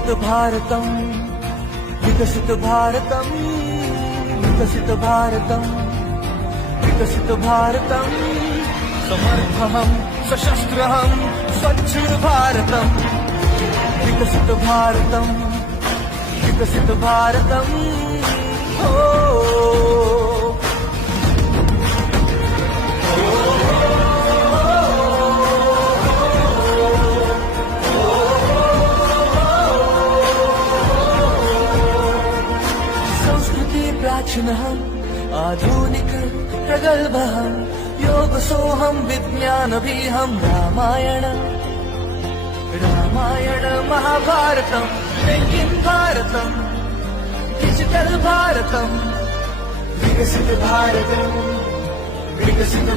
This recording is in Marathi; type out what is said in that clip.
विकसित भारतम, विकसित भारतम, विकसित भारतम, विकसित भारतम, समर्थहं सशस्त्रहं स्वच्छ भारतम, विकसित भारतम, विकसित भारतम, हो। प्राचीनहं आधुनिक प्रगल्भहं योगसोऽहं विज्ञानभिहं रामायण रामायण महाभारतं मेकिंग भारतं डिजिटल भारतं विकसित भारतं विकसित